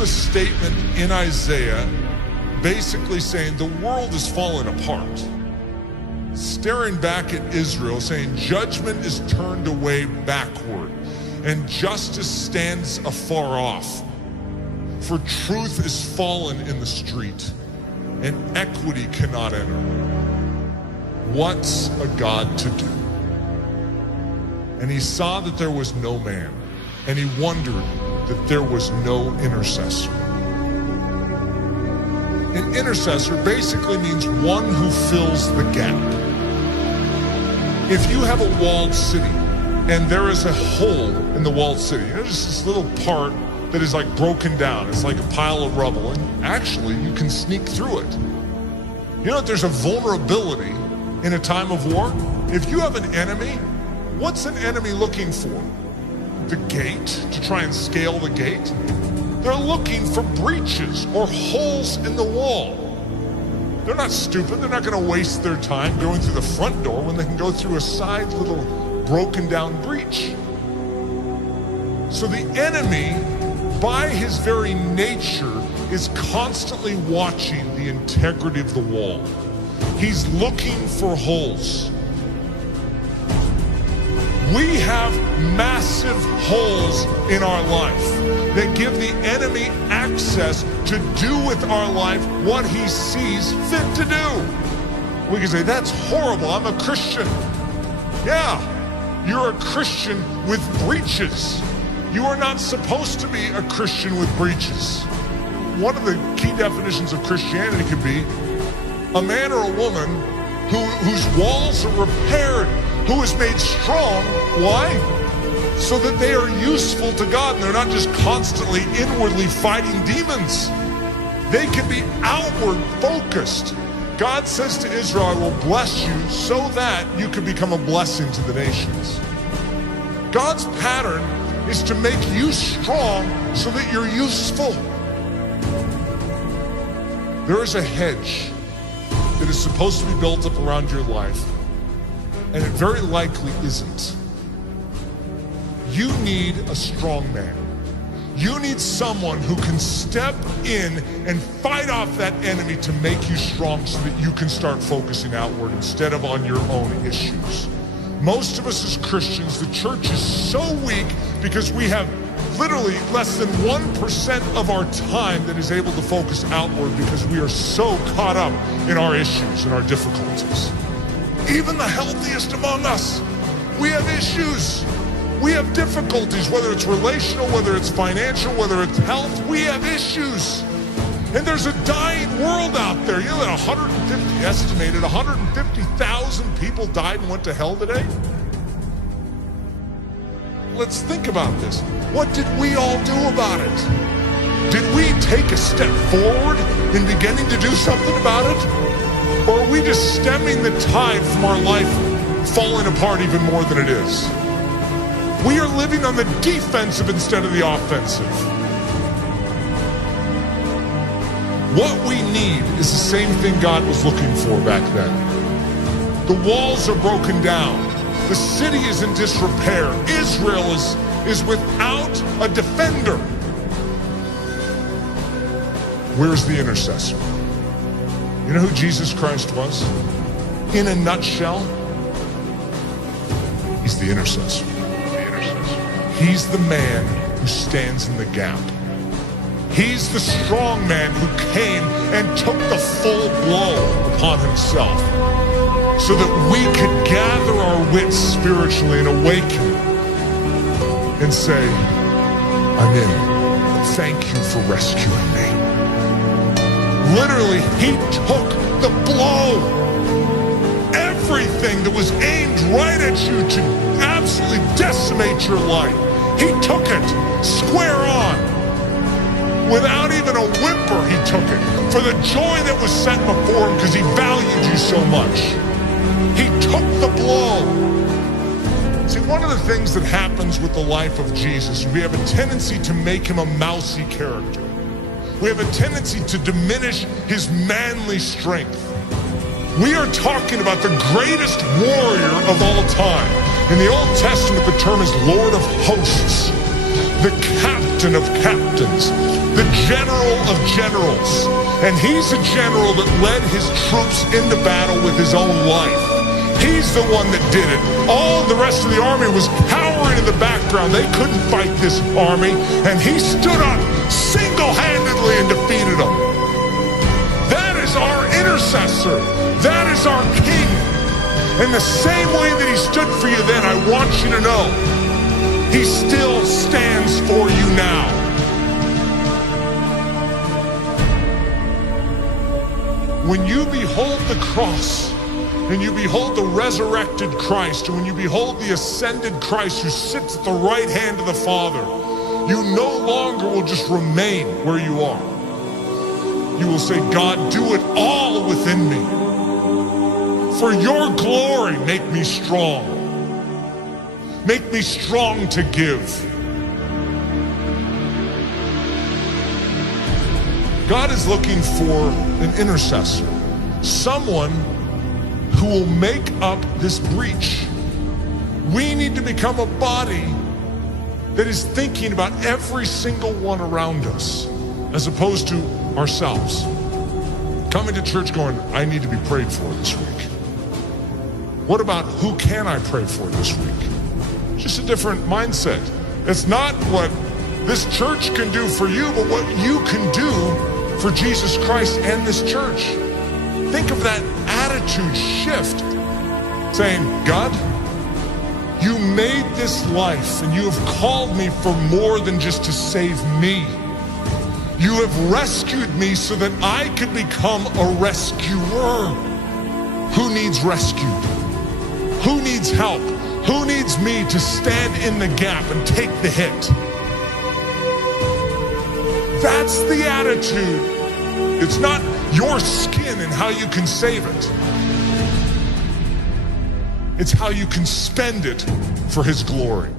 a statement in Isaiah basically saying the world is falling apart. Staring back at Israel, saying judgment is turned away backward, and justice stands afar off. For truth is fallen in the street, and equity cannot enter. What's a God to do? And he saw that there was no man, and he wondered that there was no intercessor. An intercessor basically means one who fills the gap. If you have a walled city and there is a hole in the walled city, just this little part that is like broken down, it's like a pile of rubble, and actually you can sneak through it. You know that there's a vulnerability in a time of war? If you have an enemy, what's an enemy looking for? The gate, to try and scale the gate? They're looking for breaches or holes in the wall. They're not stupid. They're not going to waste their time going through the front door when they can go through a side little broken down breach. So the enemy, by his very nature, is constantly watching the integrity of the wall. He's looking for holes. We have massive holes in our life that give the enemy access to do with our life what he sees fit to do. We can say, that's horrible, I'm a Christian. Yeah, you're a Christian with breaches. You are not supposed to be a Christian with breaches. One of the key definitions of Christianity could be a man or a woman whose walls are repaired, who is made strong. Why? So that they are useful to God and they're not just constantly inwardly fighting demons. They can be outward focused. God says to Israel, I will bless you so that you can become a blessing to the nations. God's pattern is to make you strong so that you're useful. There is a hedge that is supposed to be built up around your life, and it very likely isn't. You need a strong man. You need someone who can step in and fight off that enemy to make you strong so that you can start focusing outward instead of on your own issues. Most of us as Christians, the church is so weak because we have literally less than 1% of our time that is able to focus outward because we are so caught up in our issues and our difficulties. Even the healthiest among us, we have issues. We have difficulties, whether it's relational, whether it's financial, whether it's health, we have issues. And there's a dying world out there. You know that estimated 150,000 people died and went to hell today? Let's think about this. What did we all do about it? Did we take a step forward in beginning to do something about it? Or are we just stemming the tide from our life falling apart even more than it is? We are living on the defensive instead of the offensive. What we need is the same thing God was looking for back then. The walls are broken down. The city is in disrepair. Israel is without a defender. Where's the intercessor? You know who Jesus Christ was? In a nutshell, he's the intercessor. He's the man who stands in the gap. He's the strong man who came and took the full blow upon himself so that we could gather our wits spiritually and awaken and say, I'm in. Thank you for rescuing me. Literally, he took the blow. Everything that was aimed right at you to absolutely decimate your life, he took it square on. Without even a whimper, he took it for the joy that was set before him because he valued you so much. He took the blow. See, one of the things that happens with the life of Jesus, we have a tendency to make him a mousy character. We have a tendency to diminish his manly strength. We are talking about the greatest warrior of all time. In the Old Testament, the term is Lord of Hosts. the captain of captains, the general of generals. And he's a general that led his troops into battle with his own life. He's the one that did it. All the rest of the army was cowering in the background. They couldn't fight this army. And he stood up single-handedly and defeated them. That is our intercessor. That is our king. In the same way that he stood for you then, I want you to know, he still stands for you now. When you behold the cross, and you behold the resurrected Christ, and when you behold the ascended Christ who sits at the right hand of the Father, you no longer will just remain where you are. You will say, God, do it all within me. For your glory, make me strong. Make me strong to give. God is looking for an intercessor, someone who will make up this breach. We need to become a body that is thinking about every single one around us, as opposed to ourselves. Coming to church going, I need to be prayed for this week. What about who can I pray for this week? Just a different mindset. It's not what this church can do for you, but what you can do for Jesus Christ and this church. Think of that attitude shift, saying, God, you made this life and you have called me for more than just to save me. You have rescued me so that I could become a rescuer. Who needs rescued? Who needs help? Who needs me to stand in the gap and take the hit? That's the attitude. It's not your skin and how you can save it. It's how you can spend it for His glory.